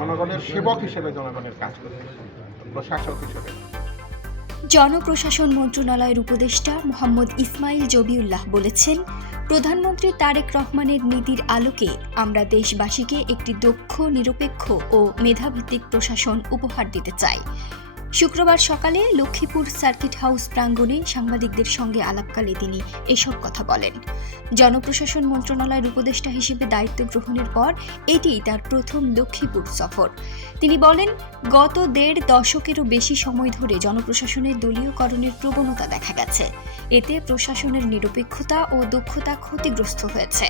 জনগণের সেবক হিসেবে জনগণের কাজ করবে, প্রশাসক হিসেবে। জনপ্রশাসন মন্ত্রণালয়ের উপদেষ্টা মোহাম্মদ ইসমাইল জবিউল্লাহ বলেছেন, প্রধানমন্ত্রী তারেক রহমানের নীতির আলোকে আমরা দেশবাসীকে একটি দক্ষ, নিরপেক্ষ ও মেধাভিত্তিক প্রশাসন উপহার দিতে চাই। শুক্রবার সকালে লক্ষ্মীপুর সার্কিট হাউস প্রাঙ্গণে সাংবাদিকদের সঙ্গে আলাপকালে তিনি এসব কথা বলেন। জনপ্রশাসন মন্ত্রণালয়ের উপদেষ্টা হিসেবে দায়িত্ব গ্রহণের পর এটি তার প্রথম লক্ষ্মীপুর সফর। তিনি বলেন, গত ১.৫ দশকেরও বেশি সময় ধরে জনপ্রশাসনের দলীয়করণের প্রবণতা দেখা গেছে। এতে প্রশাসনের নিরপেক্ষতা ও দক্ষতা ক্ষতিগ্রস্ত হয়েছে।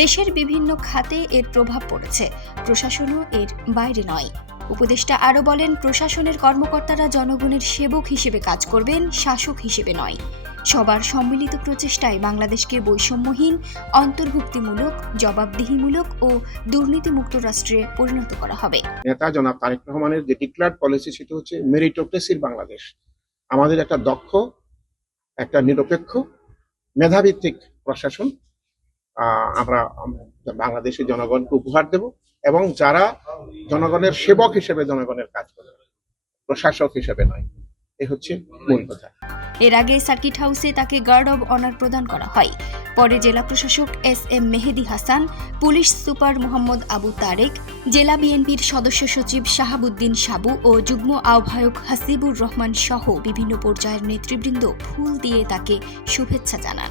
দেশের বিভিন্ন খাতে এর প্রভাব পড়েছে, প্রশাসনও এর বাইরে নয়। উপদেষ্টা আরও বলেন, প্রশাসনের কর্মকর্তারা জনগণের সেবক হিসেবে কাজ করবেন, শাসক হিসেবে নয়। সবার সম্মিলিত প্রচেষ্টায় বাংলাদেশকে বৈষম্যহীন, অন্তর্ভুক্তিমূলক, জবাবদিহিমূলক ও দুর্নীতিমুক্ত রাষ্ট্রে পরিণত করা হবে। নেতা জনাব তারেক রহমানের যে ডিক্লার্ড পলিসি, সেটা হচ্ছে মেরিটোক্রেসির বাংলাদেশ। আমাদের একটা দক্ষ, একটা নিরপেক্ষ, মেধাভিত্তিক প্রশাসন আমরা বাংলাদেশের জনগণকে উপহার দেব, এবং যারা জনগণের সেবক হিসেবে জনগণের কাজ করবে, প্রশাসক হিসেবে নয়। এ হচ্ছে মূল কথা। এর আগে সার্কিট হাউসে তাকে গার্ড অব অনার প্রদান করা হয়। পরে জেলা প্রশাসক এস.এম. মেহেদী হাসান, পুলিশ সুপার মোহাম্মদ আবু তারেক, জেলা বিএনপির সদস্য সচিব শাহাবুদ্দিন সাবু ও যুগ্ম আহ্বায়ক হাসিবুর রহমান সহ বিভিন্ন পর্যায়ের নেতৃবৃন্দ ফুল দিয়ে তাকে শুভেচ্ছা জানান।